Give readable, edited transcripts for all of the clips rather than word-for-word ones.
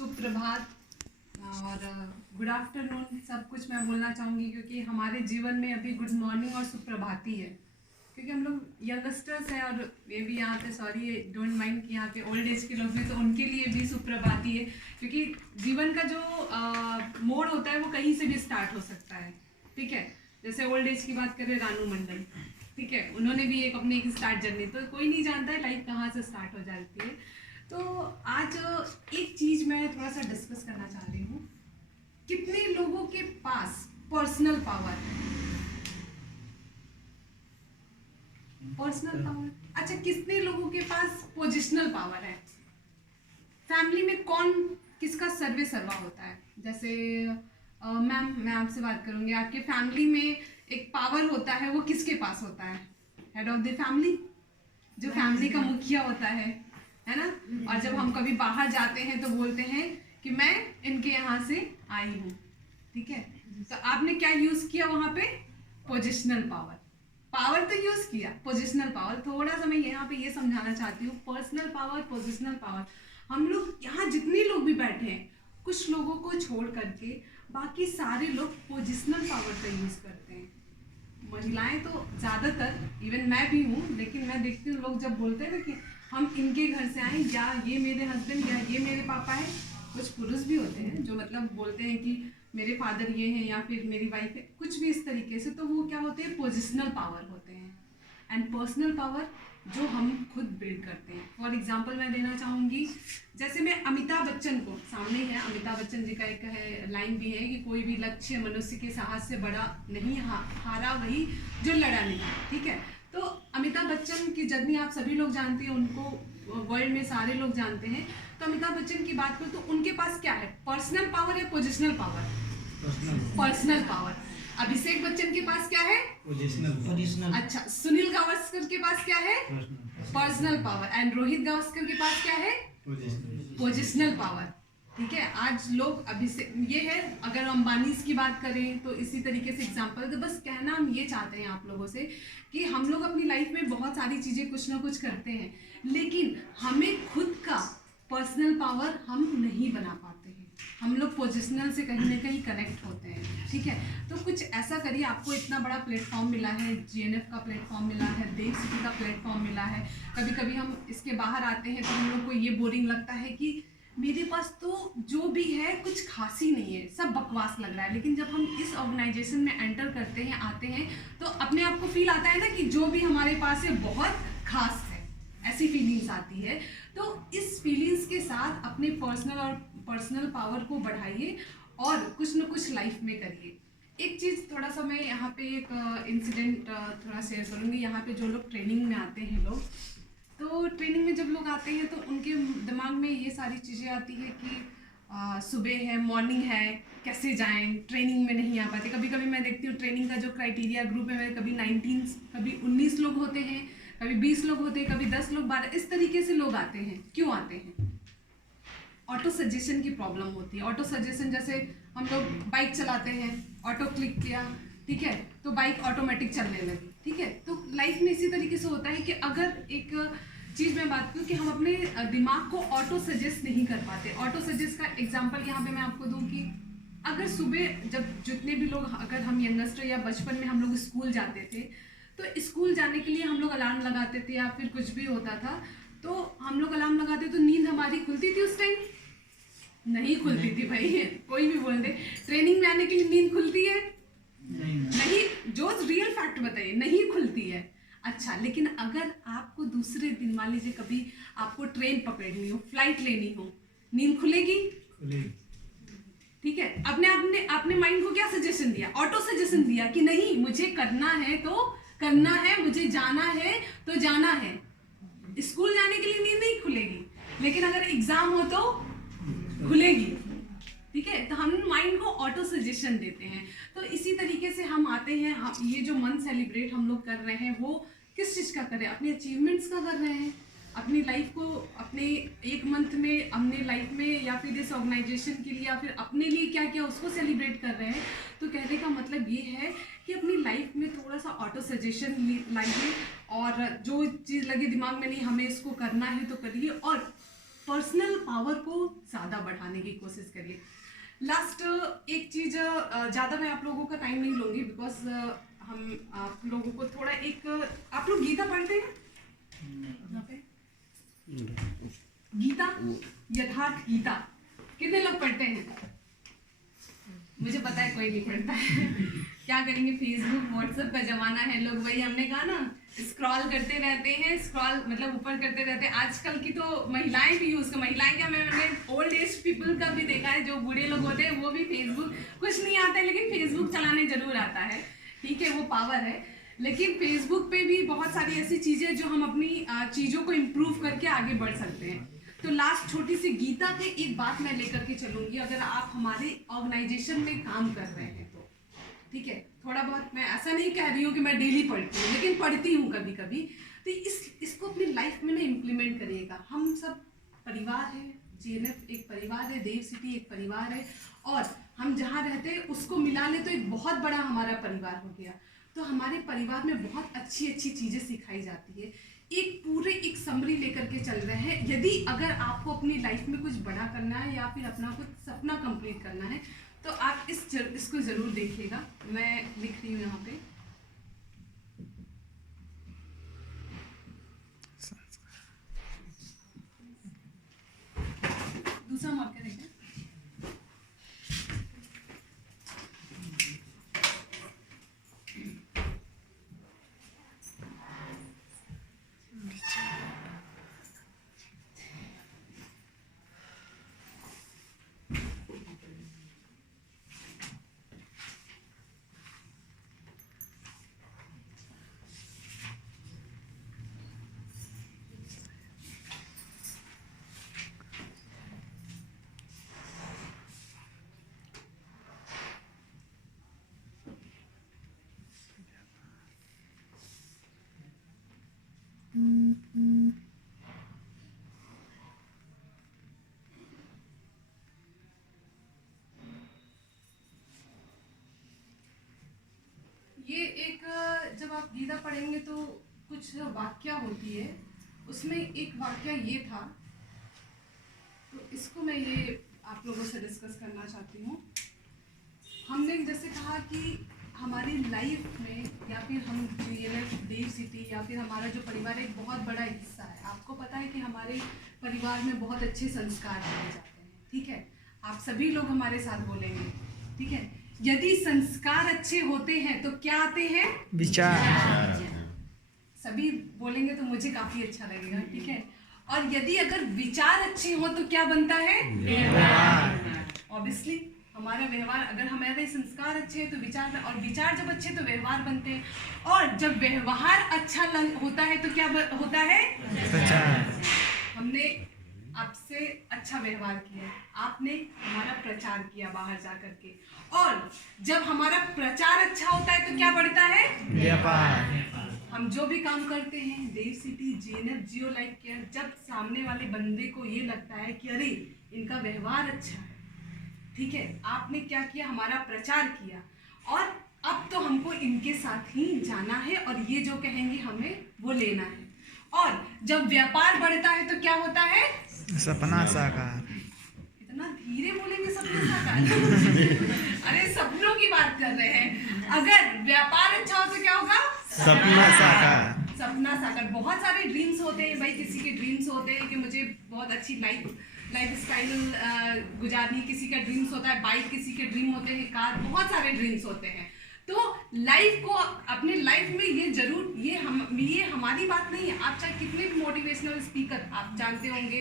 सुप्रभात और good afternoon सब कुछ मैं बोलना चाहूँगी, क्योंकि हमारे जीवन में अभी गुड मॉर्निंग और सुप्रभात ही है, क्योंकि हम लोग यंगस्टर्स हैं और ये भी यहाँ पे, सॉरी डोंट माइंड कि यहाँ पे ओल्ड एज के लोग भी, तो उनके लिए भी सुप्रभात ही है, क्योंकि जीवन का जो मोड़ होता है वो कहीं से भी स्टार्ट हो सकता है। ठीक है, जैसे ओल्ड एज की बात करें रानू मंडल, ठीक है, उन्होंने भी एक अपनी एक स्टार्ट जर्नी, तो कोई नहीं जानता है लाइफ कहाँ से स्टार्ट हो जाती है। तो आज एक चीज मैं थोड़ा सा डिस्कस करना चाह रही हूँ, कितने लोगों के पास पर्सनल पावर है? पर्सनल पावर, अच्छा, कितने लोगों के पास पोजिशनल पावर है? फैमिली में कौन किसका सर्वे सर्वा होता है? जैसे मैम मैं आपसे बात करूंगी, आपके फैमिली में एक पावर होता है, वो किसके पास होता है? हेड ऑफ द फैमिली, जो फैमिली का मुखिया होता है ना। और जब हम कभी बाहर जाते हैं तो बोलते हैं कि मैं इनके यहाँ से आई हूँ। ठीक है, तो आपने क्या यूज किया वहां पे? Positional power. पावर तो यूज किया, पोजिशनल पावर। थोड़ा सा मैं यहाँ पे ये समझाना चाहती हूँ, पर्सनल पावर, पोजिशनल पावर। हम लोग यहाँ जितने लोग भी बैठे हैं, कुछ लोगों को छोड़ करके बाकी सारे लोग पोजिशनल पावर का यूज करते हैं। महिलाएं तो ज्यादातर, इवन मैं भी हूँ, लेकिन मैं देखती हूँ लोग जब बोलते हैं ना कि हम इनके घर से आए, या ये मेरे हस्बैंड, या ये मेरे पापा है। कुछ पुरुष भी होते हैं जो मतलब बोलते हैं कि मेरे फादर ये हैं, या फिर मेरी वाइफ है, कुछ भी इस तरीके से। तो वो क्या होते हैं? पोजिशनल पावर होते हैं। एंड पर्सनल पावर जो हम खुद बिल्ड करते हैं। फॉर एग्जाम्पल मैं देना चाहूँगी, जैसे मैं अमिताभ बच्चन को, सामने है अमिताभ बच्चन जी का एक है लाइन भी है कि कोई भी लक्ष्य मनुष्य के साहस से बड़ा नहीं, हारा वही जो लड़ा नहीं। ठीक है, तो अमिताभ बच्चन की जर्नी आप सभी लोग जानते हैं, उनको वर्ल्ड में सारे लोग जानते हैं। तो अमिताभ बच्चन की बात करूँ तो उनके पास क्या है? पर्सनल पावर या positional power? Personal power. Abhishek Bachchan के पास क्या है? पोजिशनल। अच्छा, सुनील गावस्कर के पास क्या है? Personal power. And Rohit Gavaskar के पास क्या है? Positional power. ठीक है, आज लोग अभिषेक ये है, अगर हम अंबानी की बात करें तो इसी तरीके से एग्जांपल। तो बस कहना हम ये चाहते हैं आप लोगों से कि हम लोग अपनी लाइफ में बहुत सारी चीज़ें कुछ ना कुछ करते हैं, लेकिन हमें खुद का पर्सनल पावर हम नहीं बना पाते हैं। हम लोग पोजिशनल से कहीं ना कहीं कनेक्ट होते हैं। ठीक है, तो कुछ ऐसा करिए, आपको इतना बड़ा प्लेटफॉर्म मिला है, जीएनएफ का प्लेटफॉर्म मिला है, देव सिटी का प्लेटफॉर्म मिला है। कभी कभी हम इसके बाहर आते हैं तो हम लोग को ये बोरिंग लगता है कि मेरे पास तो जो भी है कुछ खास ही नहीं है, सब बकवास लग रहा है। लेकिन जब हम इस ऑर्गेनाइजेशन में एंटर करते हैं, आते हैं, तो अपने आप को फील आता है ना कि जो भी हमारे पास है बहुत खास है, ऐसी फीलिंग्स आती है। तो इस फीलिंग्स के साथ अपने पर्सनल पावर को बढ़ाइए और कुछ न कुछ लाइफ में करिए। एक चीज़ थोड़ा सा मैं यहाँ पे एक इंसिडेंट थोड़ा शेयर करूँगी। यहाँ पे जो लोग ट्रेनिंग में आते हैं लोग, तो ट्रेनिंग में जब लोग आते हैं तो उनके दिमाग में ये सारी चीज़ें आती है कि सुबह है, मॉर्निंग है, कैसे जाएं, ट्रेनिंग में नहीं आ पाते। कभी कभी मैं देखती हूँ ट्रेनिंग का जो क्राइटेरिया ग्रुप है, कभी 19, कभी 19 लोग होते हैं, कभी 20 लोग होते हैं, कभी 10 लोग, 12, इस तरीके से लोग आते हैं। क्यों आते हैं? ऑटो सजेशन की प्रॉब्लम होती है। ऑटो सजेशन, जैसे हम लोग बाइक चलाते हैं, ऑटो क्लिक किया, ठीक है, तो बाइक ऑटोमेटिक चलने लगी। ठीक है, तो लाइफ में इसी तरीके से होता है कि अगर एक चीज़ मैं बात करूँ कि हम अपने दिमाग को ऑटो सजेस्ट नहीं कर पाते। ऑटो सजेस्ट का एग्जांपल यहाँ पे मैं आपको दूँ कि अगर सुबह जब जितने भी लोग, अगर हम यंगस्टर या बचपन में हम लोग स्कूल जाते थे, तो स्कूल जाने के लिए हम लोग अलार्म लगाते थे या फिर कुछ भी होता था, तो हम लोग अलार्म लगाते तो नींद हमारी खुलती थी? उस टाइम नहीं खुलती थी भाई, कोई भी बोल दे। ट्रेनिंग में आने के लिए नींद खुलती है? नहीं, जो रियल फैक्ट बताइए, नहीं खुलती है। अच्छा, लेकिन अगर आपको दूसरे दिन, मान लीजिए कभी आपको ट्रेन पकड़नी हो, फ्लाइट लेनी हो, नींद खुलेगी? ठीक है, आपने माइंड को क्या सजेशन दिया? ऑटो सजेशन दिया कि नहीं, मुझे करना है तो करना है, मुझे जाना है तो जाना है। स्कूल जाने के लिए नींद नहीं खुलेगी, लेकिन अगर एग्जाम हो तो खुलेगी। ठीक है, तो हम माइंड को ऑटो सजेशन देते हैं। तो इसी तरीके से हम आते हैं, ये जो मंथ सेलिब्रेट हम लोग कर रहे हैं, वो किस चीज़ का कर रहे हैं? अपने अचीवमेंट्स का कर रहे हैं। अपनी लाइफ को, अपने एक मंथ में हमने लाइफ में, या फिर इस ऑर्गेनाइजेशन के लिए, या फिर अपने लिए क्या किया उसको सेलिब्रेट कर रहे हैं। तो कहने का मतलब ये है कि अपनी लाइफ में थोड़ा सा ऑटो सजेशन लाइए, और जो चीज़ लगे दिमाग में नहीं हमें इसको करना है तो करिए, और पर्सनल पावर को ज़्यादा ज़्यादा बढ़ाने की कोशिश करिए। लास्ट एक चीज़, ज़्यादा मैं आप लोगों का टाइम नहीं लूँगी बिकॉज हम आप लोगों को थोड़ा एक, आप लोग गीता पढ़ते हैं यहाँ पे? गीता, यथार्थ गीता कितने लोग पढ़ते हैं? मुझे पता है कोई नहीं पढ़ता है। क्या करेंगे, फेसबुक व्हाट्सएप का जमाना है, लोग वही हमने कहा ना स्क्रॉल करते रहते हैं, स्क्रॉल मतलब ऊपर करते रहते हैं। आजकल की तो महिलाएं भी यूज़ कर, महिलाएं क्या, मैंने ओल्ड एज पीपल का भी देखा है, जो बूढ़े लोग होते हैं वो भी फेसबुक, कुछ नहीं आता है लेकिन फेसबुक चलाने जरूर आता है, ठीक है, वो पावर है। लेकिन फेसबुक पे भी बहुत सारी ऐसी चीज़ें जो हम अपनी चीज़ों को इम्प्रूव करके आगे बढ़ सकते हैं। तो लास्ट छोटी सी गीता पे एक बात मैं लेकर के चलूंगी, अगर आप हमारे ऑर्गेनाइजेशन में काम कर रहे हैं तो ठीक है, थोड़ा बहुत, मैं ऐसा नहीं कह रही हूँ कि मैं डेली पढ़ती हूँ, लेकिन पढ़ती हूँ कभी कभी, तो इसको अपनी लाइफ में ना इम्प्लीमेंट करिएगा। हम सब परिवार है, जीएनएफ एक परिवार है, देव सिटी एक परिवार है, और हम जहाँ रहते हैं उसको मिला ले तो एक बहुत बड़ा हमारा परिवार हो गया। तो हमारे परिवार में बहुत अच्छी अच्छी चीज़ें सिखाई जाती है, एक समरी लेकर के चल रहे हैं। यदि अगर आपको अपनी लाइफ में कुछ बड़ा करना है या फिर अपना कुछ सपना कंप्लीट करना है तो आप इसको ज़रूर देखिएगा। मैं लिख रही हूँ यहाँ पे, दूसरा मार्कर है। ये एक, जब आप गीता पढ़ेंगे तो कुछ वाक्य होती है, उसमें एक वाक्य ये था, तो इसको मैं ये आप लोगों से डिस्कस करना चाहती हूँ। हमने जैसे कहा कि हमारी लाइफ में या फिर हम जीएनएफ देव सिटी या फिर हमारा जो परिवार है एक बहुत बड़ा हिस्सा है। आपको पता है कि हमारे परिवार में बहुत अच्छे संस्कार दिए जाते हैं, ठीक है, आप सभी लोग हमारे साथ बोलेंगे, ठीक है। यदि संस्कार अच्छे होते हैं तो क्या आते हैं? विचार। सभी बोलेंगे तो मुझे काफी अच्छा लगेगा, ठीक है। और यदि अगर विचार अच्छे हो तो क्या बनता है? व्यवहार। ऑब्वियसली हमारा व्यवहार, अगर हमारे संस्कार अच्छे हैं तो विचार, और विचार जब अच्छे तो व्यवहार बनते हैं, और जब व्यवहार अच्छा होता है तो क्या होता है? प्रचार। हमने आपसे अच्छा व्यवहार किया, आपने हमारा प्रचार किया बाहर जा करके, और जब हमारा प्रचार अच्छा होता है तो क्या बढ़ता है? व्यापार। हम जो भी काम करते हैं देव सिटी, जीएनएफ, जियो लाइफ केयर, जब सामने वाले बंदे को ये लगता है कि अरे इनका व्यवहार अच्छा है, ठीक है, आपने क्या किया? हमारा प्रचार किया, और अब तो हमको इनके साथ ही जाना है और ये जो कहेंगे हमें वो लेना है। और जब व्यापार बढ़ता है तो क्या होता है? सपना साकार। इतना धीरे बोलेंगे सपना साकार? अरे सपनों की बात कर रहे हैं। अगर व्यापार अच्छा हो तो क्या होगा? सपना साकार। सपना साकार। बहुत सारे ड्रीम्स होते हैं भाई, किसी के ड्रीम्स होते हैं कि मुझे बहुत अच्छी लाइफ स्टाइल गुजारनी, किसी का ड्रीम्स होता है बाइक, किसी के ड्रीम होते हैं कार, बहुत सारे ड्रीम्स होते हैं। तो लाइफ को, अपने लाइफ में ये जरूर, ये हमारी बात नहीं है। आप चाहे कितने भी मोटिवेशनल स्पीकर, आप जानते होंगे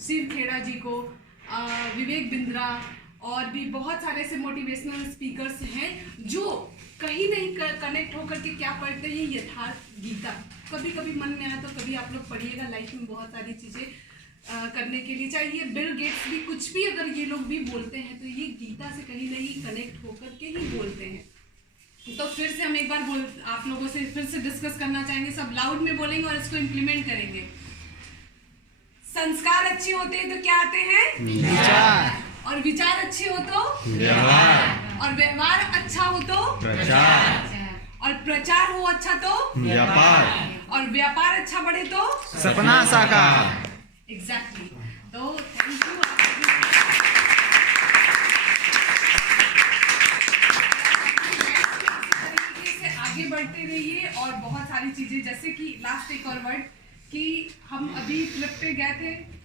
शिव खेड़ा जी को, विवेक बिंद्रा, और भी बहुत सारे ऐसे मोटिवेशनल स्पीकर्स हैं जो कहीं नहीं कनेक्ट होकर के क्या पढ़ते हैं? यथार्थ गीता। कभी कभी मन में आया तो कभी आप लोग पढ़िएगा। लाइफ में बहुत सारी चीज़ें करने के लिए, चाहे ये बिल गेट्स भी, कुछ भी अगर ये लोग भी बोलते हैं तो ये गीता से कहीं नहीं कनेक्ट होकर के ही बोलते हैं। तो फिर से हम एक बार आप लोगों से फिर से डिस्कस करना चाहेंगे, सब लाउड में बोलेंगे और इसको इम्प्लीमेंट करेंगे। संस्कार अच्छे होते हैं तो क्या आते हैं? विचार। और विचार अच्छे हो तो व्यवहार। और व्यवहार अच्छा हो तो प्रचार। और प्रचार हो अच्छा तो व्यापार। और व्यापार अच्छा बढ़े तो सपना साकार। एग्जैक्टली। तो थैंक यू।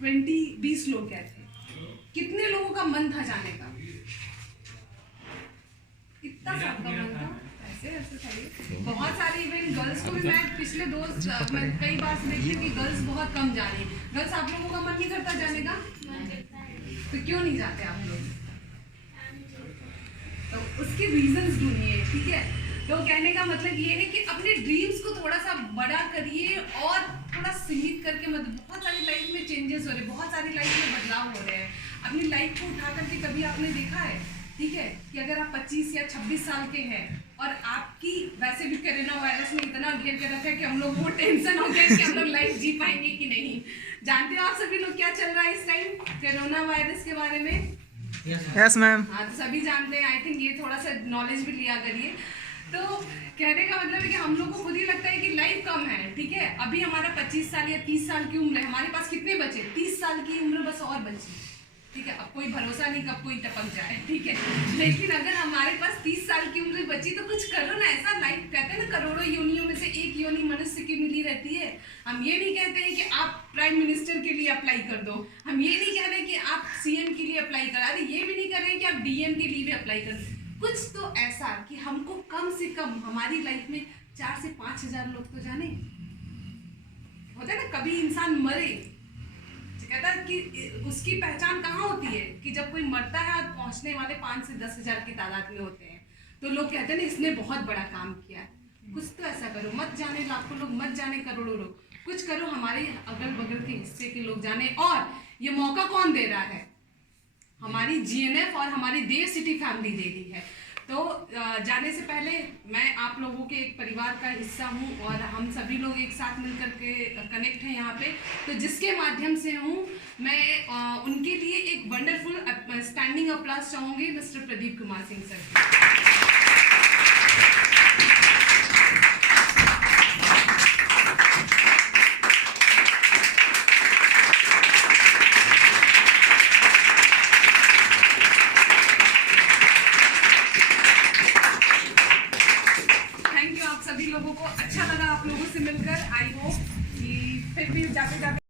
20 लोग गए थे। कितने लोगों का मन था जाने का? इतना सबका मन था। ऐसे था। बहुत सारे इवेंट गर्ल्स को भी मैं पिछले मैं कई बार देखी कि गर्ल्स बहुत कम जा रही है। गर्ल्स आप लोगों का मन नहीं करता जाने का? तो क्यों नहीं जाते आप लोग? तो उसके रीजंस ढूंढिए, ठीक है। तो कहने का मतलब ये है कि अपने ड्रीम्स को थोड़ा सा बड़ा करिए और थोड़ा सीमित करके मत। बहुत सारी लाइफ में चेंजेस हो रहे हैं, बहुत सारी लाइफ में बदलाव हो रहे हैं। अपनी लाइफ को उठा करके कभी आपने देखा है, ठीक है, कि अगर आप 25 या 26 साल के हैं और आपकी वैसे भी कोरोना वायरस ने इतना घेर के रखा है कि हम लोग को टेंशन हो गया कि हम लोग लाइफ जी पाएंगे कि नहीं। जानते हो आप सभी लोग क्या चल रहा है इस टाइम कोरोना वायरस के बारे में? Yes ma'am. हाँ, तो सभी जानते हैं। आई थिंक ये थोड़ा सा नॉलेज भी लिया करिए। तो कहने का मतलब है कि हम लोग को खुद ही लगता है कि लाइफ कम है, ठीक है। अभी हमारा 25 साल या 30 साल की उम्र है, हमारे पास कितने बचे? 30 साल की उम्र बस और बची, ठीक है। अब कोई भरोसा नहीं कब कोई टपक जाए, ठीक है। लेकिन अगर हमारे पास 30 साल की उम्र बची तो कुछ करो ना ऐसा। लाइफ कहते हैं ना, करोड़ों योनियों में से एक योनि मनुष्य की मिली रहती है। हम ये नहीं कहते हैं कि आप प्राइम मिनिस्टर के लिए अप्लाई कर दो, हम ये नहीं कह रहे कि आप सीएम के लिए अप्लाई कर, अरे ये भी नहीं कर रहे कि आप डीएम के लिए भी अप्लाई कर दो। कुछ तो ऐसा कि हमको कम से कम हमारी लाइफ में 4 से 5 हजार लोग तो जाने। होता है ना, कभी इंसान मरे, कहता है कि उसकी पहचान कहाँ होती है कि जब कोई मरता है और पहुंचने वाले 5 से 10 हजार की तादाद में होते हैं, तो लोग कहते हैं ना इसने बहुत बड़ा काम किया है। कुछ तो ऐसा करो, मत जाने लाखों लोग, मत जाने करोड़ों लोग, कुछ करो हमारे अगल बगल के हिस्से के लोग जाने। और ये मौका कौन दे रहा है? हमारी जीएनएफ और हमारी देव सिटी फैमिली दे रही है। तो जाने से पहले मैं आप लोगों के एक परिवार का हिस्सा हूँ और हम सभी लोग एक साथ मिलकर के कनेक्ट हैं यहाँ पे। तो जिसके माध्यम से हूँ मैं उनके लिए एक वंडरफुल स्टैंडिंग अप्लॉज चाहूँगी मिस्टर प्रदीप कुमार सिंह सर। सभी लोगों को अच्छा लगा आप लोगों से मिलकर। आई होप कि फिर भी जाते जाते